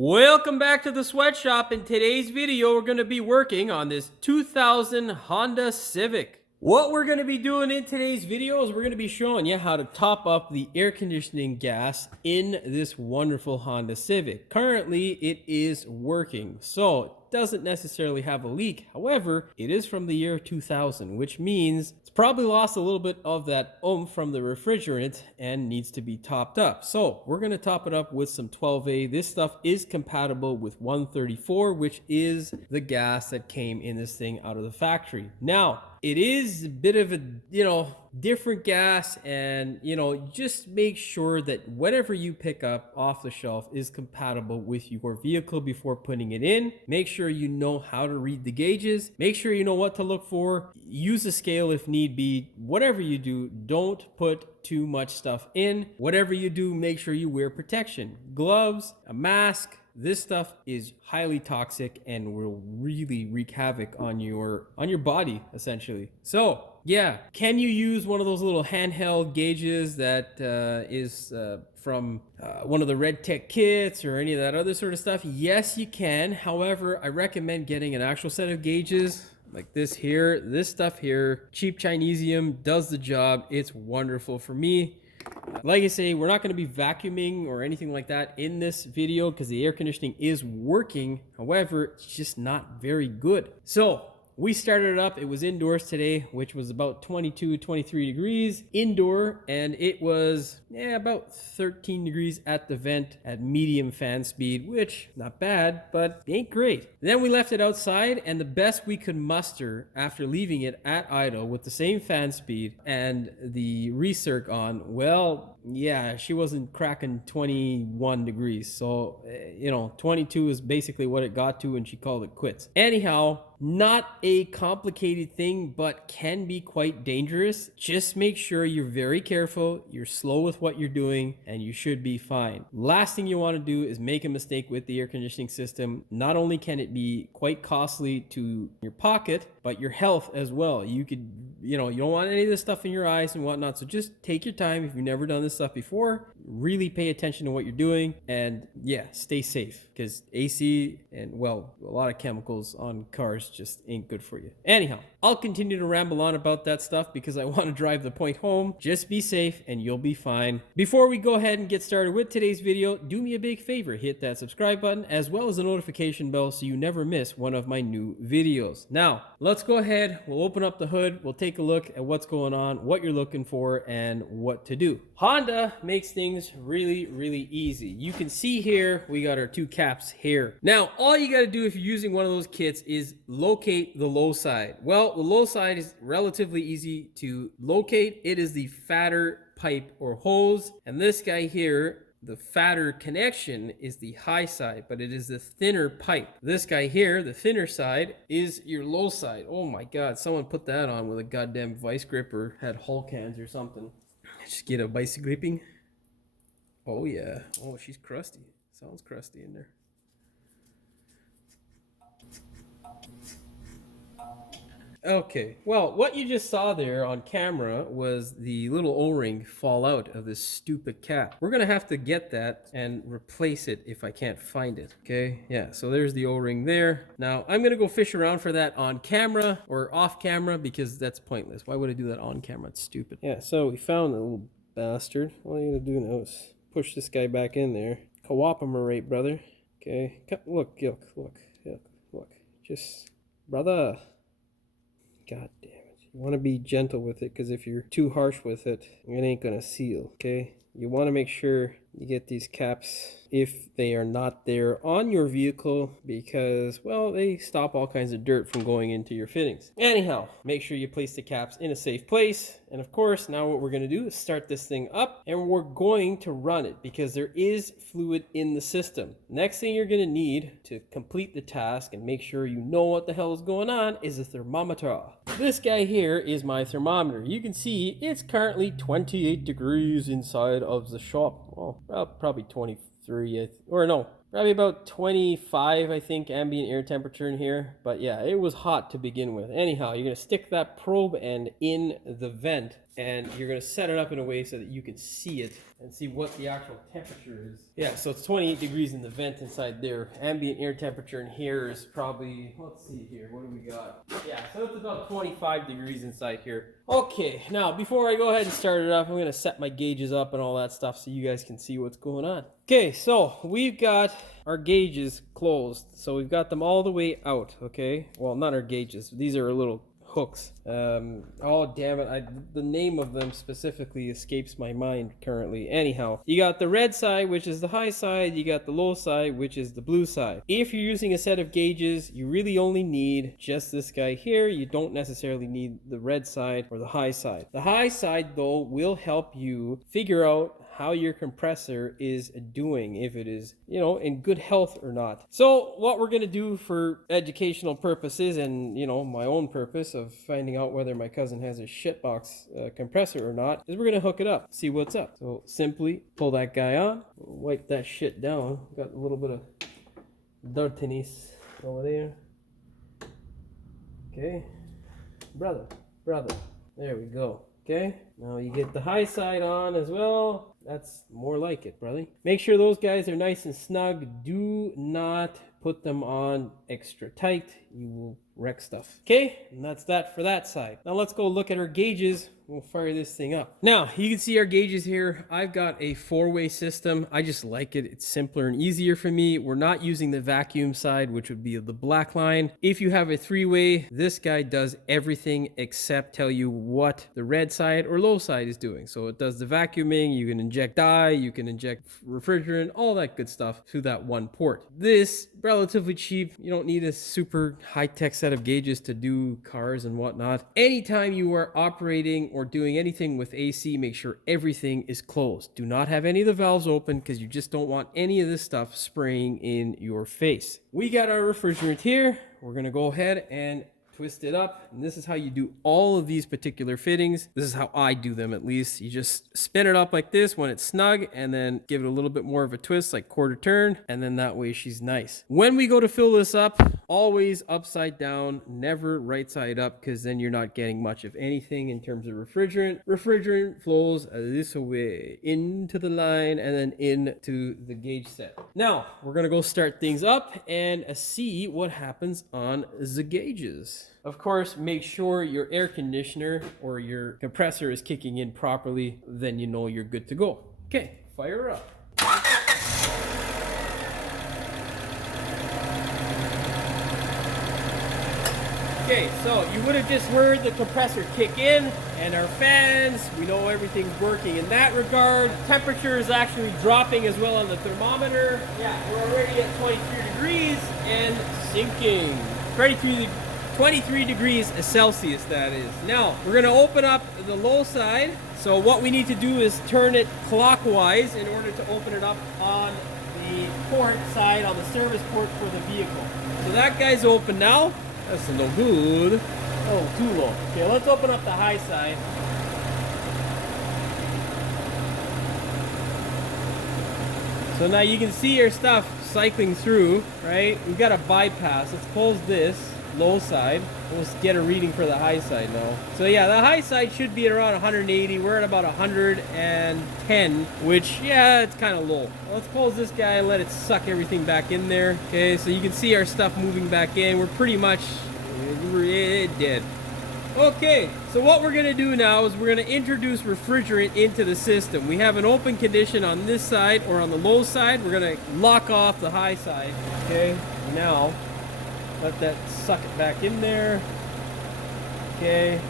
Welcome back to the sweatshop. In today's video, we're going to be working on this 2000 Honda Civic. What we're going to be doing in today's video is we're going to be showing you how to top up the air conditioning gas in this wonderful Honda Civic. Currently, it is working, so it doesn't necessarily have a leak. However, it is from the year 2000, which means it's probably lost a little bit of that oomph from the refrigerant and needs to be topped up. So we're going to top it up with some 12A. This stuff is compatible with 134, which is the gas that came in this thing out of the factory. Now, it is a bit of a, different gas, and, just make sure that whatever you pick up off the shelf is compatible with your vehicle before putting it in. Make sure you know how to read the gauges. Make sure you know what to look for. Use a scale if need be. Whatever you do, don't put too much stuff in. Whatever you do, make sure you wear protection. Gloves, a mask. This stuff is highly toxic and will really wreak havoc on your body, essentially. So, yeah, can you use one of those little handheld gauges that is from one of the Red Tech kits or any of that other sort of stuff? Yes, you can. However, I recommend getting an actual set of gauges like this here. This stuff here, cheap Chinesium, does the job. It's wonderful for me. Like I say, we're not going to be vacuuming or anything like that in this video because the air conditioning is working. However, it's just not very good. So we started it up. It was indoors today, which was about 22, 23 degrees indoor, and it was about 13 degrees at the vent at medium fan speed, which not bad, but ain't great. Then we left it outside, and the best we could muster after leaving it at idle with the same fan speed and the recirc on, well, yeah, she wasn't cracking 21 degrees. So, 22 is basically what it got to, and she called it quits. Anyhow, not a complicated thing, but can be quite dangerous. Just make sure you're very careful, you're slow with what you're doing, and you should be fine. Last thing you want to do is make a mistake with the air conditioning system. Not only can it be quite costly to your pocket, but your health as well. You could, you don't want any of this stuff in your eyes and whatnot. So just take your time. If you've never done this stuff before, really pay attention to what you're doing, and stay safe, because AC and, well, a lot of chemicals on cars just ain't good for you. Anyhow, I'll continue to ramble on about that stuff because I want to drive the point home. Just be safe and you'll be fine. Before we go ahead and get started with today's video, do me a big favor, hit that subscribe button as well as the notification bell so you never miss one of my new videos. Now, let's go ahead, we'll open up the hood, we'll take a look at what's going on, what you're looking for, and what to do. Honda makes things really, really easy. You can see here, we got our two caps here. Now, all you got to do if you're using one of those kits is locate the low side. Well, the low side is relatively easy to locate. It is the fatter pipe or hose, and this guy here, the fatter connection, is the high side, but it is the thinner pipe. This guy here, the thinner side, is your low side. Oh my God, someone put that on with a goddamn vice grip or had Hulk hands or something. Just get a vice gripping. Oh yeah. Oh, she's crusty. Sounds crusty in there. Okay, well, what you just saw there on camera was the little O-ring fall out of this stupid cap. We're gonna have to get that and replace it if I can't find it, okay? Yeah, so there's the O-ring there. Now, I'm gonna go fish around for that on camera or off camera because that's pointless. Why would I do that on camera? It's stupid. Yeah, so we found the little bastard. What are you gonna do now is push this guy back in there. Cooperate, brother. Okay, look. Just, brother. God damn it. You want to be gentle with it, because if you're too harsh with it, it ain't gonna seal, okay? You want to make sure you get these caps if they are not there on your vehicle, because, well, they stop all kinds of dirt from going into your fittings. Anyhow, make sure you place the caps in a safe place. And of course, now what we're going to do is start this thing up, and we're going to run it because there is fluid in the system. Next thing you're going to need to complete the task and make sure you know what the hell is going on is a thermometer. This guy here is my thermometer. You can see it's currently 28 degrees inside of the shop. Well, probably 23, or no, probably about 25, I think, ambient air temperature in here. But yeah, it was hot to begin with. Anyhow, you're going to stick that probe end in the vent and you're going to set it up in a way so that you can see it and see what the actual temperature is. Yeah, so it's 28 degrees in the vent inside there. Ambient air temperature in here is probably, let's see here, what do we got? Yeah, so it's about 25 degrees inside here. Okay, now before I go ahead and start it up, I'm going to set my gauges up and all that stuff so you guys can see what's going on. Okay, so we've got our gauges closed. So we've got them all the way out, okay? Well, not our gauges. These are little hooks. Oh, damn it. The name of them specifically escapes my mind currently. Anyhow, you got the red side, which is the high side. You got the low side, which is the blue side. If you're using a set of gauges, you really only need just this guy here. You don't necessarily need the red side or the high side. The high side, though, will help you figure out how your compressor is doing, if it is, you know, in good health or not. So what we're going to do for educational purposes and, you know, my own purpose of finding out whether my cousin has a shitbox compressor or not is we're going to hook it up, see what's up. So simply pull that guy on, wipe that shit down. Got a little bit of dirtiness over there. Okay, brother, there we go. Okay, now you get the high side on as well. That's more like it, brother. Make sure those guys are nice and snug. Do not put them on extra tight. You will wreck stuff. Okay, and that's that for that side. Now let's go look at our gauges. We'll fire this thing up. Now, you can see our gauges here. I've got a 4-way system. I just like it. It's simpler and easier for me. We're not using the vacuum side, which would be the black line. If you have a 3-way, this guy does everything except tell you what the red side or low side is doing. So it does the vacuuming. You can inject dye, you can inject refrigerant, all that good stuff through that one port. This, relatively cheap. You don't need a super high-tech set of gauges to do cars and whatnot. Anytime you are operating or doing anything with AC, make sure everything is closed. Do not have any of the valves open because you just don't want any of this stuff spraying in your face. We got our refrigerant here. We're going to go ahead and twist it up, and this is how you do all of these particular fittings. This is how I do them, at least. You just spin it up like this when it's snug, and then give it a little bit more of a twist, like quarter turn, and then that way she's nice. When we go to fill this up, always upside down, never right side up, because then you're not getting much of anything in terms of refrigerant. Refrigerant flows this way into the line and then into the gauge set. Now we're gonna go start things up and see what happens on the gauges. Of course, make sure your air conditioner or your compressor is kicking in properly, then you know you're good to go. Okay, fire up. Okay, so you would have just heard the compressor kick in, and our fans, we know everything's working in that regard. Temperature is actually dropping as well on the thermometer. Yeah, we're already at 23 degrees and sinking. 23 degrees Celsius, that is. Now, we're gonna open up the low side. So what we need to do is turn it clockwise in order to open it up on the port side, on the service port for the vehicle. So that guy's open now. That's no good. Oh, too low. Okay, let's open up the high side. So now you can see your stuff cycling through, right? We've got a bypass. Let's close this low side. We'll get a reading for the high side now. So yeah, the high side should be at around 180. We're at about 110, which, yeah, it's kind of low. Let's close this guy and let it suck everything back in there. Okay, so you can see our stuff moving back in. We're pretty much dead. Okay, so what we're gonna do now is we're gonna introduce refrigerant into the system. We have an open condition on this side or on the low side. We're gonna lock off the high side. Okay, now let that suck it back in there. Okay.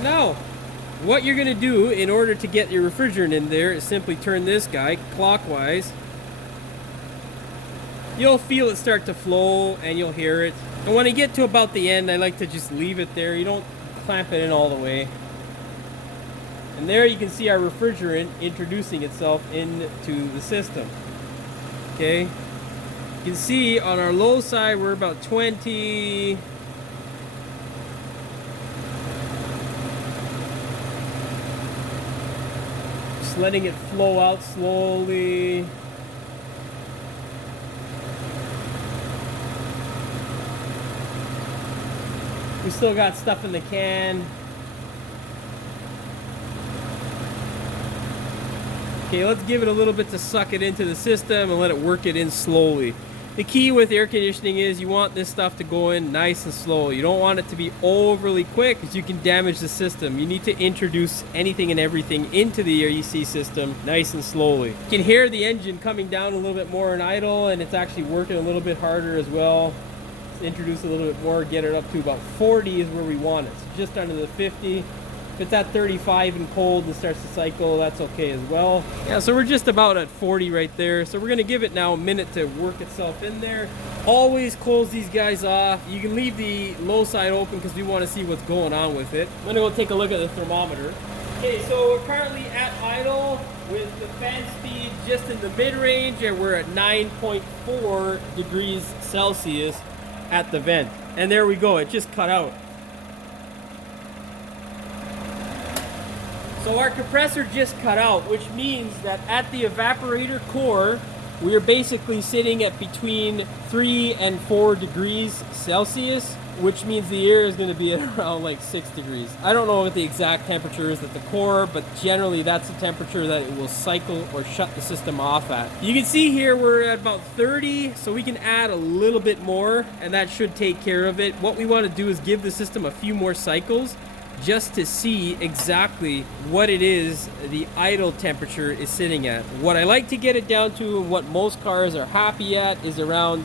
Now, what you're gonna do in order to get your refrigerant in there is simply turn this guy clockwise. You'll feel it start to flow and you'll hear it. And when I get to about the end, I like to just leave it there. You don't clamp it in all the way. And there you can see our refrigerant introducing itself into the system. Okay. You can see on our low side, we're about 20. Just letting it flow out slowly. We still got stuff in the can. Okay, let's give it a little bit to suck it into the system and let it work it in slowly. The key with air conditioning is you want this stuff to go in nice and slow. You don't want it to be overly quick because you can damage the system. You need to introduce anything and everything into the AC system nice and slowly. You can hear the engine coming down a little bit more in idle, and it's actually working a little bit harder as well. Let's introduce a little bit more, get it up to about 40 is where we want it. So just under the 50. If it's at 35 and cold and starts to cycle, that's okay as well. Yeah, so we're just about at 40 right there. So we're gonna give it now a minute to work itself in there. Always close these guys off. You can leave the low side open because we want to see what's going on with it. I'm gonna go take a look at the thermometer. Okay, so we're currently at idle with the fan speed just in the mid-range, and we're at 9.4 degrees Celsius at the vent. And there we go, it just cut out. So our compressor just cut out, which means that at the evaporator core, we are basically sitting at between 3 and 4 degrees Celsius, which means the air is going to be at around like 6 degrees. I don't know what the exact temperature is at the core, but generally that's the temperature that it will cycle or shut the system off at. You can see here we're at about 30, so we can add a little bit more, and that should take care of it. What we want to do is give the system a few more cycles just to see exactly what it is the idle temperature is sitting at. What I like to get it down to, and what most cars are happy at, is around,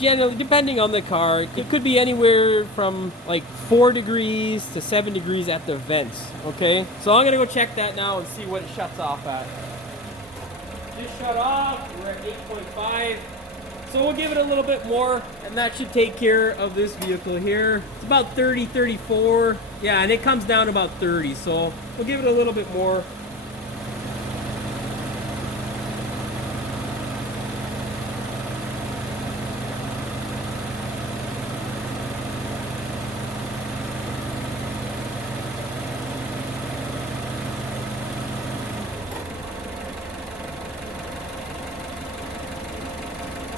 generally, depending on the car, it could be anywhere from like 4 degrees to 7 degrees at the vents, okay? So I'm gonna go check that now and see what it shuts off at. Just shut off, we're at 8.5. So we'll give it a little bit more, and that should take care of this vehicle here. It's about 30, 34. Yeah, and it comes down about 30, so we'll give it a little bit more.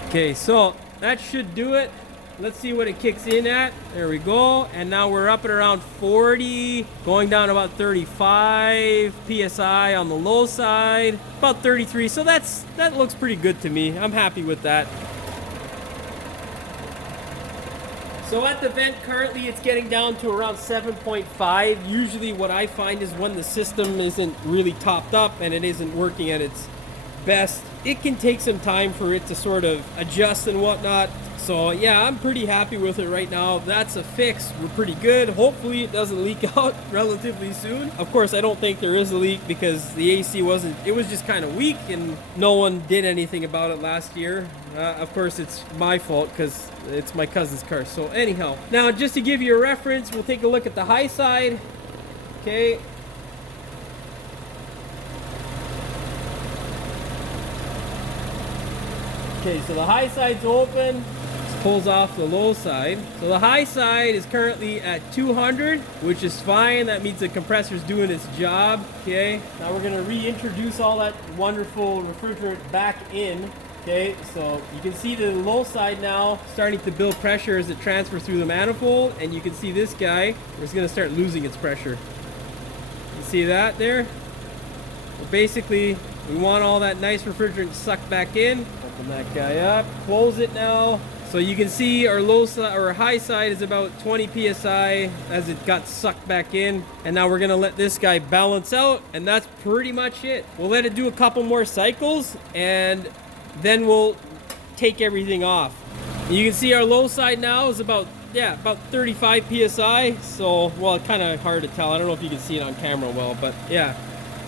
Okay, so that should do it. Let's see what it kicks in at. There we go. And now we're up at around 40, going down about 35 PSI on the low side, about 33. So that looks pretty good to me. I'm happy with that. So at the vent currently it's getting down to around 7.5. Usually what I find is when the system isn't really topped up and it isn't working at its best, it can take some time for it to sort of adjust and whatnot. So yeah, I'm pretty happy with it right now. That's a fix. We're pretty good. Hopefully it doesn't leak out relatively soon. Of course, I don't think there is a leak because the AC was just kind of weak and no one did anything about it last year. Of course, it's my fault because it's my cousin's car. So anyhow, now just to give you a reference, we'll take a look at the high side. Okay. Okay, so the high side's open. This pulls off the low side. So the high side is currently at 200, which is fine. That means the compressor's doing its job. Okay, now we're gonna reintroduce all that wonderful refrigerant back in. Okay, so you can see the low side now starting to build pressure as it transfers through the manifold, and you can see this guy is gonna start losing its pressure. You see that there? Well, basically, we want all that nice refrigerant sucked back in. Open that guy up, close it now. So you can see our low side or high side is about 20 PSI as it got sucked back in. And now we're gonna let this guy balance out, and that's pretty much it. We'll let it do a couple more cycles and then we'll take everything off. You can see our low side now is about 35 PSI. So, well, it's kind of hard to tell. I don't know if you can see it on camera well, but yeah,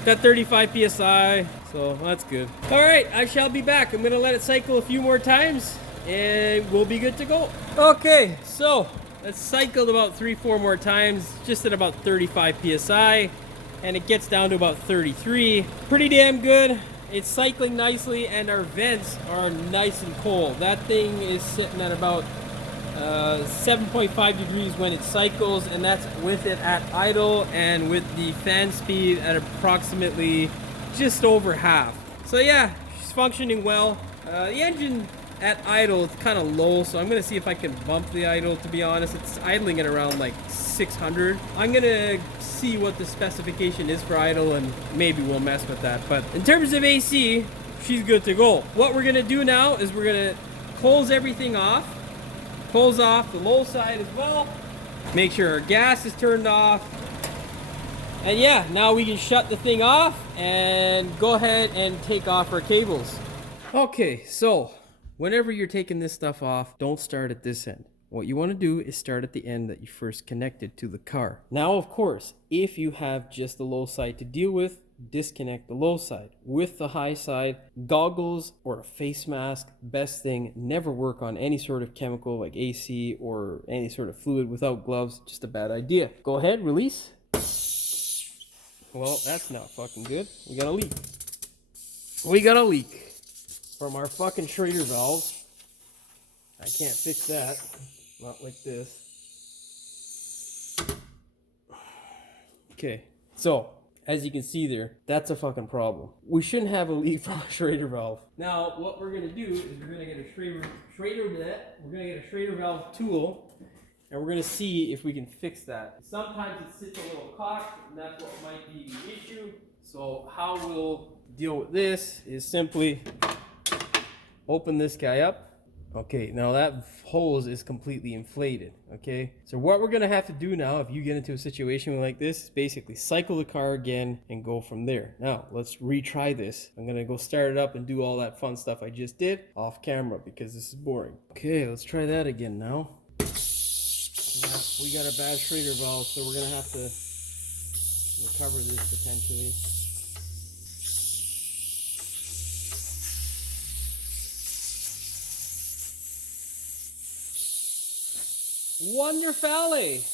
got 35 PSI. So that's good. All right, I shall be back. I'm gonna let it cycle a few more times and we'll be good to go. Okay, so it's cycled about 3-4 more times, just at about 35 PSI, and it gets down to about 33. Pretty damn good. It's cycling nicely, and our vents are nice and cold. That thing is sitting at about 7.5 degrees when it cycles, and that's with it at idle and with the fan speed at approximately just over half. So yeah, she's functioning well. The engine at idle, it's kind of low, so I'm gonna see if I can bump the idle. To be honest, it's idling at around like 600. I'm gonna see what the specification is for idle, and maybe we'll mess with that. But in terms of AC, she's good to go. What we're gonna do now is we're gonna close everything off. Close off the low side as well. Make sure our gas is turned off. And yeah, now we can shut the thing off and go ahead and take off our cables. Okay, so whenever you're taking this stuff off, don't start at this end. What you want to do is start at the end that you first connected to the car. Now, of course, if you have just the low side to deal with, disconnect the low side. With the high side, goggles or a face mask, best thing, never work on any sort of chemical like AC or any sort of fluid without gloves, just a bad idea. Go ahead, release. Well, that's not fucking good. We got a leak. We got a leak from our fucking Schrader valves. I can't fix that. Not like this. Okay, so as you can see there, that's a fucking problem. We shouldn't have a leak from a Schrader valve. Now, what we're gonna do is we're gonna get a Schrader valve tool, and we're gonna see if we can fix that. Sometimes it sits a little cocked, and that's what might be the issue. So how we'll deal with this is simply open this guy up. Okay, now that hose is completely inflated, okay? So what we're gonna have to do now, if you get into a situation like this, is basically cycle the car again and go from there. Now, let's retry this. I'm gonna go start it up and do all that fun stuff I just did off camera because this is boring. Okay, let's try that again now. Yeah, we got a bad Schrader valve, so we're gonna have to recover this potentially. Wonderfully!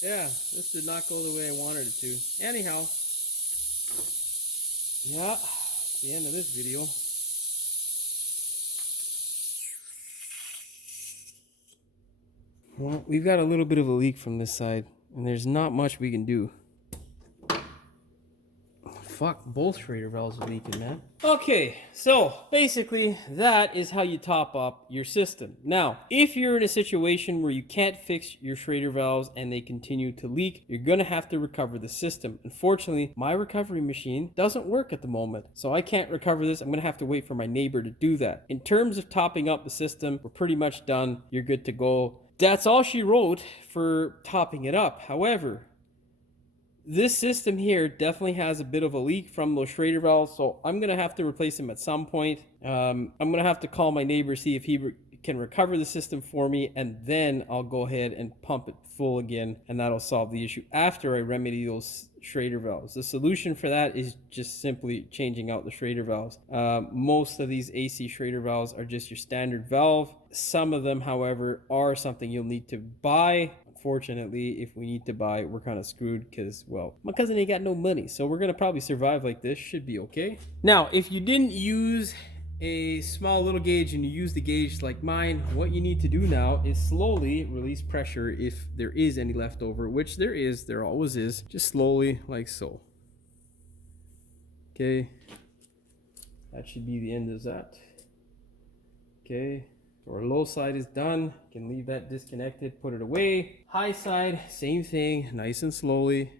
Yeah, this did not go the way I wanted it to. Anyhow, yeah, the end of this video. Well, we've got a little bit of a leak from this side, and there's not much we can do. Fuck, both Schrader valves are leaking, man. Okay, so basically that is how you top up your system. Now, if you're in a situation where you can't fix your Schrader valves and they continue to leak, you're gonna have to recover the system. Unfortunately, my recovery machine doesn't work at the moment, so I can't recover this. I'm gonna have to wait for my neighbor to do that. In terms of topping up the system, we're pretty much done. You're good to go. That's all she wrote for topping it up. However, this system here definitely has a bit of a leak from those Schrader valves, so I'm going to have to replace them at some point. I'm going to have to call my neighbor, see if he can recover the system for me, and then I'll go ahead and pump it full again, and that'll solve the issue after I remedy those Schrader valves. The solution for that is just simply changing out the Schrader valves. Most of these AC Schrader valves are just your standard valve. Some of them, however, are something you'll need to buy. Unfortunately, if we need to buy, we're kind of screwed because, well, my cousin ain't got no money, so we're gonna probably survive like this. Should be okay. Now, if you didn't use a small little gauge and you use the gauge like mine, what you need to do now is slowly release pressure if there is any left over, which there is, there always is. Just slowly, like so. Okay, that should be the end of that. Okay, so our low side is done. You can leave that disconnected, put it away. High side, same thing, nice and slowly.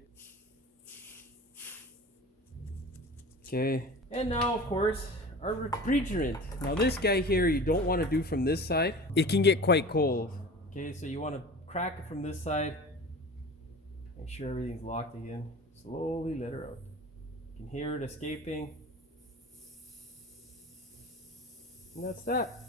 Okay, and now of course our refrigerant. Now this guy here you don't want to do from this side. It can get quite cold. Okay, so you want to crack it from this side. Make sure everything's locked again. Slowly let her out. You can hear it escaping. And that's that.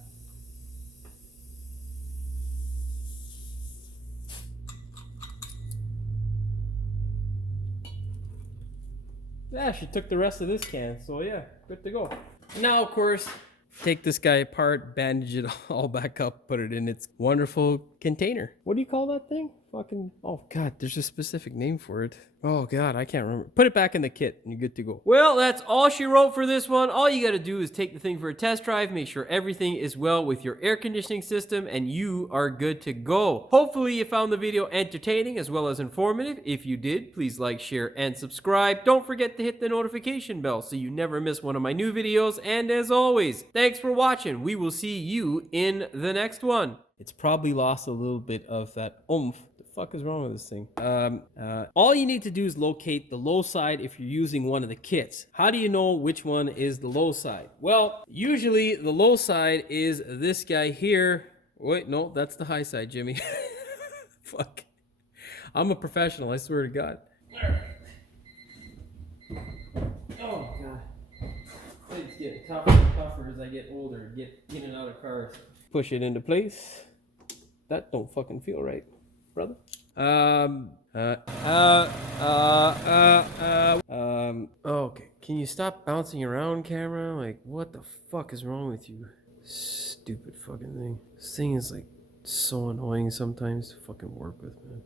Yeah, she took the rest of this can, so yeah, good to go. Now, of course, take this guy apart, bandage it all back up, put it in its wonderful container. What do you call that thing? fucking... Oh, God, there's a specific name for it. Oh, God, I can't remember. Put it back in the kit and you're good to go. Well, that's all she wrote for this one. All you got to do is take the thing for a test drive, make sure everything is well with your air conditioning system, and you are good to go. Hopefully, you found the video entertaining as well as informative. If you did, please like, share, and subscribe. Don't forget to hit the notification bell so you never miss one of my new videos. And as always, thanks for watching. We will see you in the next one. It's probably lost a little bit of that oomph. The fuck is wrong with this thing? All you need to do is locate the low side if you're using one of the kits. How do you know which one is the low side? Well, usually the low side is this guy here. Wait, no, that's the high side, Jimmy. Fuck. I'm a professional, I swear to God. Oh, God. Things get tougher and tougher as I get older, get in and out of cars. Push it into place. That don't fucking feel right, brother. Okay. Can you stop bouncing around, camera? Like, what the fuck is wrong with you? Stupid fucking thing. This thing is like so annoying sometimes to fucking work with, man.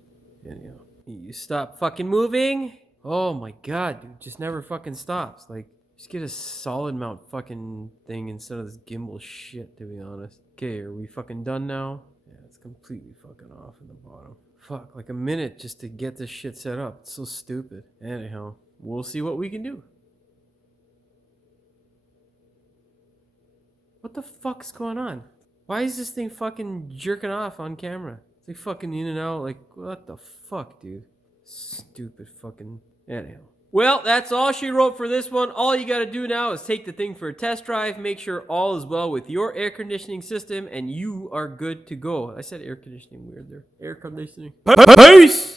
Anyhow, you stop fucking moving. Oh my God, dude, just never fucking stops. Like, just get a solid mount fucking thing instead of this gimbal shit, to be honest. Okay, are we fucking done now? Yeah, it's completely fucking off in the bottom. Fuck, like a minute just to get this shit set up. It's so stupid. Anyhow, we'll see what we can do. What the fuck's going on? Why is this thing fucking jerking off on camera? It's like fucking in and out. Like, what the fuck, dude? Stupid fucking... Anyhow. Well, that's all she wrote for this one. All you got to do now is take the thing for a test drive, make sure all is well with your air conditioning system, and you are good to go. I said air conditioning weird there. Air conditioning. Peace!